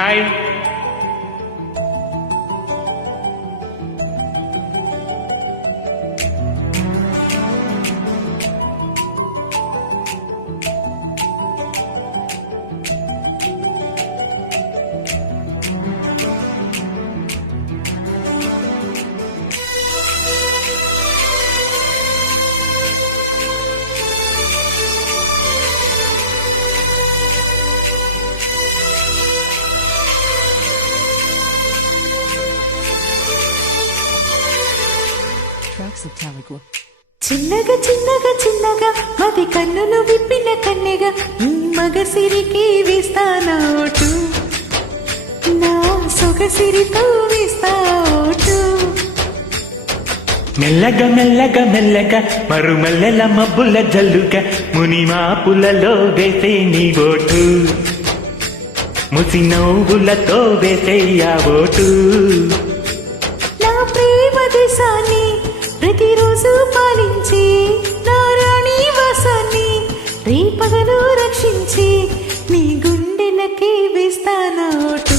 Hi. చిన్నగా చిన్నగా చిన్నగా మది కన్నులు విప్పిన కన్నెగా ఈ మగసిరికి వేస్తానోటు, నా సొగసిరితో వేస్తాోటు. మెల్లగా మెల్లగా మెల్లగా మరుమల్లెల మబ్బుల జల్లుగా మునిమాపులలో వేసే నీ ఓటు, ముసి నవ్వులతో వేసేయా ఓటు. నా ప్రేమ దేశాన్ని ప్రతిరోజు పాలించి నా రాణి వాసాన్ని రేపగలు రక్షించి నీ గుండెలకే వేస్తానోటు,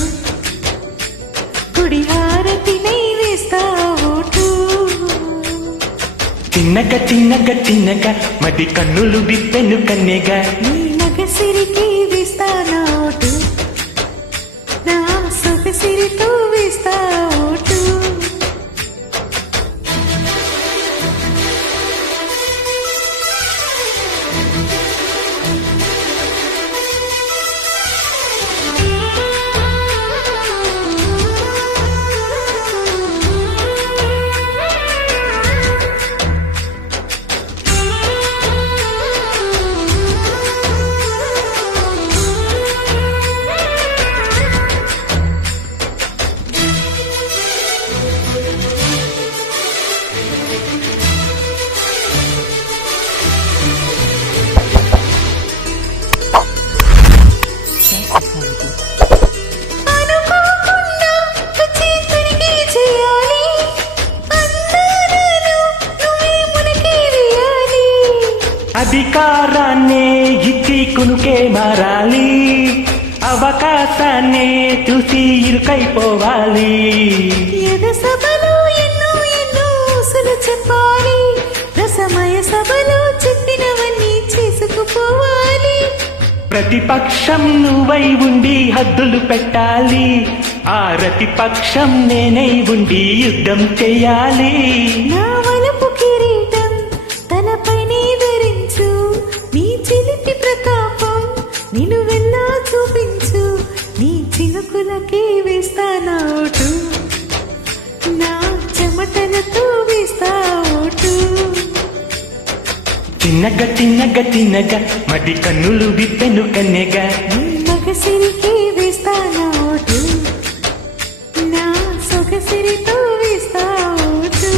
కుడి హారతినై వేస్తాోటు. చిన్నగా చిన్నగా చిన్నగా మది కన్నులు విప్పెను కన్నెగా నీ మగసిరికి వేస్తానోటు, నా సొగసిరితో వేస్తాోటు. అధికారాన్నే ఇచ్చి కునుకే మారాలి, అవకాశాన్నే చూసి ఇరుకైపోవాలి. ఎద సభలో ఎన్నో ఎన్నో ఊసులు చెప్పాలి, రసమయ సభలో చెప్పినవన్నీ చేసుకుపోవాలి. ప్రతిపక్షం నువ్వై ఉండి హద్దులు పెట్టాలి, ఆ ప్రతిపక్షం నేనై ఉండి యుద్ధం చెయ్యాలి. నా వలపు కిరీటం తనపైనే ధరించు, నీ చిలిపి ప్రతాపం నిన్ను వెళ్ళా చూపించు, నీ చినుకులకే వేస్తానోటు, నా చెమటలతో వేస్తాోటు. చిన్నగా చిన్నగా చిన్నగా మది కన్నులు విప్పెను కన్నెగా నీ మగసిరికి వేస్తానోటు, నా సొగసిరితో వేస్తాోటు.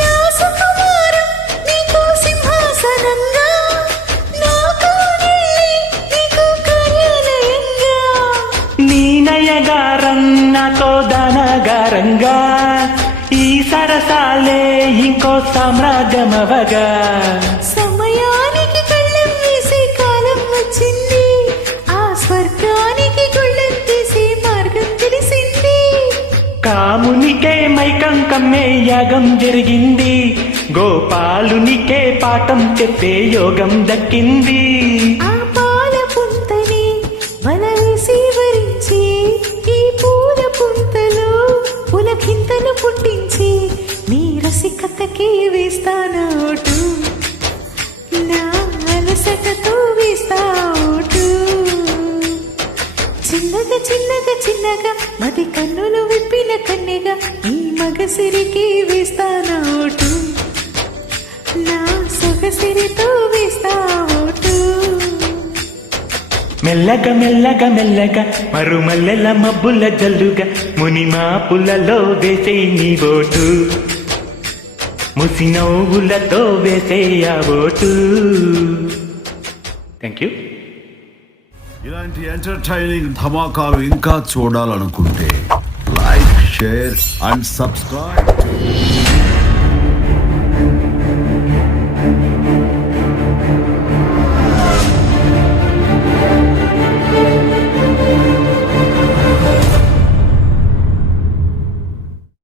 నా సుకుమారం నీకు సింహాసనంగా, నాకు నెల్లి నీకు కార్యాలయంగా. నీ నయగారం నాకో దానగారంగా, ఈ సరసాలే ఇంకో సామ్రాజ్యమవగా. సమయానికి కళ్ళం వేసే కాలం వచ్చింది, ఆ స్వర్గానికి గుళ్ళం తీసే మార్గం తెలిసింది. కామునికే మైకం కమ్మే యాగం జరిగింది, గోపాలునికే పాఠం చెప్పే యోగం దక్కింది. ఆ పాల పుంతని వల వేసి వరించి, ఈ పూల పుంతలో పులకింతలు పుట్టించి నీ రసికతకి వేస్తానోటు, నా అలసటతో వేస్తాోటు. చిన్నగా చిన్నగా చిన్నగా మది కన్నులు విప్పిన కన్నెగా ఈ మగసిరికి వేస్తానోటు, నా సొగసిరితో వేస్తాోటు. మెల్లగా మెల్లగా మెల్లగా మరుమల్లెల మబ్బుల జల్లుగా మునిమాపులలో వేసే నీ ఓటు ముసి నవ్వులతో వేసే ఆ ఓటు. Thank you. ఇలాంటి ఎంటర్టైనింగ్ ధమాకాలు ఇంకా చూడాలనుకుంటే లైక్ షేర్ అండ్ సబ్స్క్రైబ్